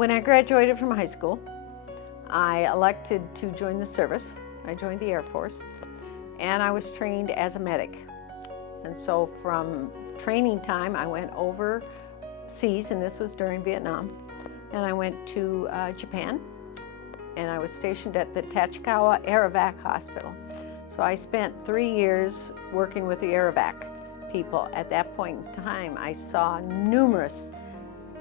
When I graduated from high school, I elected to join the service. I joined the Air Force, and I was trained as a medic. And so from training time, I went overseas, and this was during Vietnam, and I went to Japan, and I was stationed at the Tachikawa Aerovac Hospital. So I spent 3 years working with the Aerovac people. At that point in time, I saw numerous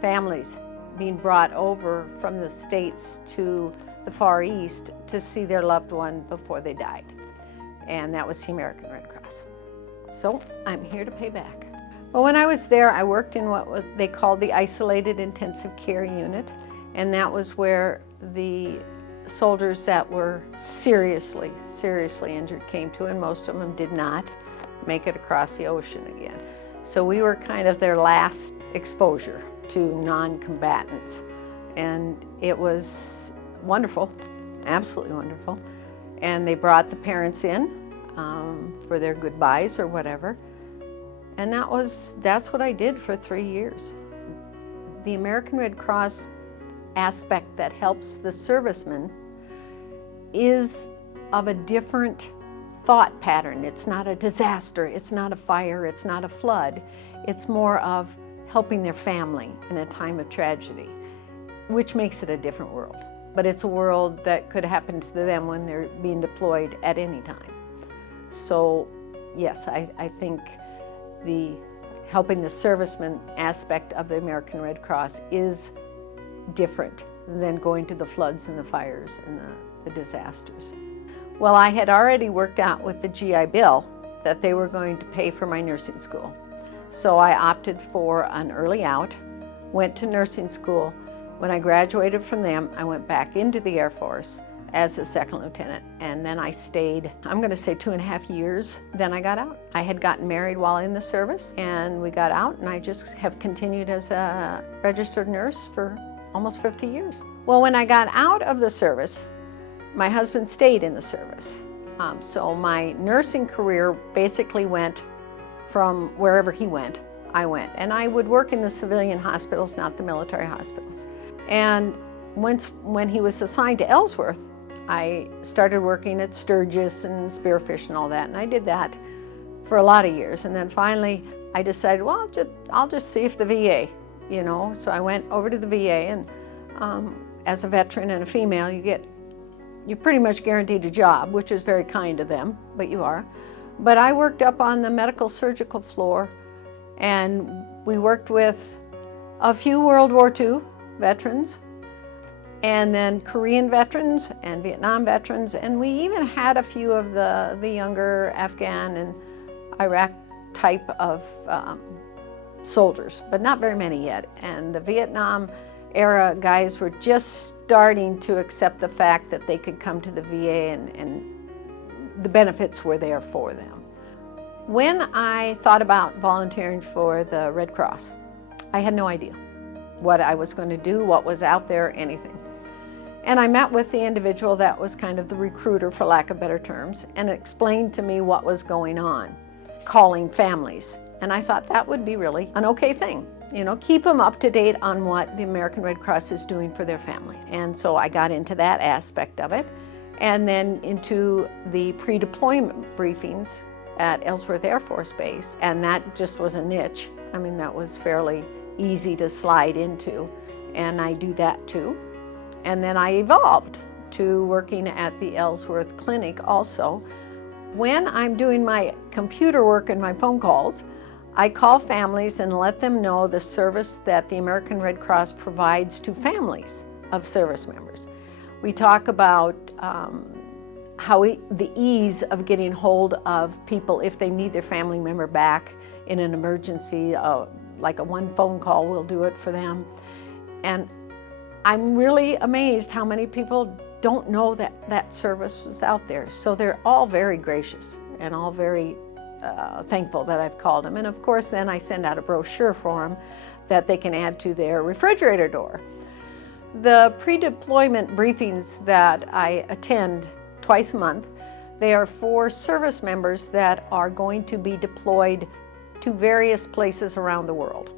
families being brought over from the States to the Far East to see their loved one before they died. And that was the American Red Cross. So I'm here to pay back. Well, when I was there, I worked in what they called the Isolated Intensive Care Unit, and that was where the soldiers that were seriously injured came to, and most of them did not make it across the ocean again. So we were kind of their last exposure to non-combatants, and it was wonderful, absolutely wonderful. And they brought the parents in for their goodbyes or whatever, and that's what I did for 3 years. The American Red Cross aspect that helps the servicemen is of a different thought pattern. It's not a disaster, it's not a fire, it's not a flood. It's more of helping their family in a time of tragedy, which makes it a different world. But it's a world that could happen to them when they're being deployed at any time. So yes, I think the helping the servicemen aspect of the American Red Cross is different than going to the floods and the fires and the disasters. Well, I had already worked out with the GI Bill that they were going to pay for my nursing school. So I opted for an early out, went to nursing school. When I graduated from them, I went back into the Air Force as a second lieutenant, and then I stayed, I'm going to say 2.5 years. Then I got out. I had gotten married while in the service, and we got out, and I just have continued as a registered nurse for almost 50 years. Well, when I got out of the service, my husband stayed in the service. So my nursing career basically went from wherever he went, I went. And I would work in the civilian hospitals, not the military hospitals. And when he was assigned to Ellsworth, I started working at Sturgis and Spearfish and all that, and I did that for a lot of years. And then finally, I decided, well, I'll just see if the VA, you know. So I went over to the VA, and as a veteran and a female, you're pretty much guaranteed a job, which is very kind of them, but you are. But I worked up on the medical surgical floor, and we worked with a few World War II veterans, and then Korean veterans and Vietnam veterans, and we even had a few of the younger Afghan and Iraq type of soldiers, but not very many yet. And the Vietnam era guys were just starting to accept the fact that they could come to the VA and the benefits were there for them. When I thought about volunteering for the Red Cross, I had no idea what I was going to do, what was out there, anything. And I met with the individual that was kind of the recruiter, for lack of better terms, and explained to me what was going on, calling families. And I thought that would be really an okay thing. You know, keep them up to date on what the American Red Cross is doing for their family. And so I got into that aspect of it, and then into the pre-deployment briefings at Ellsworth Air Force Base. And that just was a niche. I mean, that was fairly easy to slide into, and I do that too. And then I evolved to working at the Ellsworth Clinic also. When I'm doing my computer work and my phone calls, I call families and let them know the service that the American Red Cross provides to families of service members. We talk about the ease of getting hold of people if they need their family member back in an emergency, like a one phone call will do it for them. And I'm really amazed how many people don't know that service was out there. So they're all very gracious and all very thankful that I've called them. And of course, then I send out a brochure for them that they can add to their refrigerator door. The pre-deployment briefings that I attend twice a month, they are for service members that are going to be deployed to various places around the world.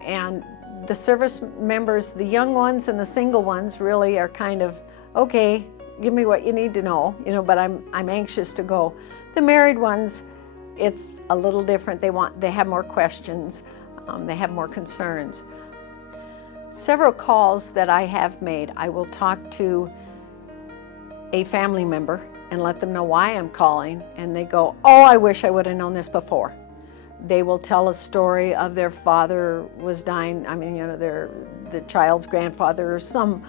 And The service members, the young ones and the single ones, really are kind of, okay, give me what you need to know, but I'm anxious to go. The married ones, it's a little different. They have more questions, they have more concerns. Several calls that I have made, I will talk to a family member and let them know why I'm calling, and they go, oh, I wish I would have known this before. They will tell a story of their father was dying, the child's grandfather or some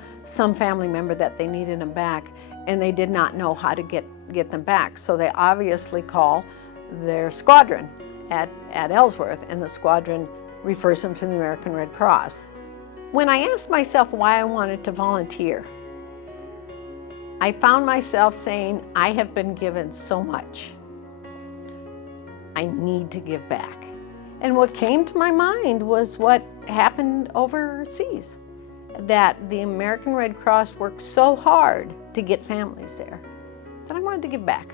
family member that they needed them back, and they did not know how to get them back. So they obviously call their squadron at Ellsworth, and the squadron refers them to the American Red Cross. When I asked myself why I wanted to volunteer, I found myself saying, I have been given so much. I need to give back. And what came to my mind was what happened overseas, that the American Red Cross worked so hard to get families there, that I wanted to give back.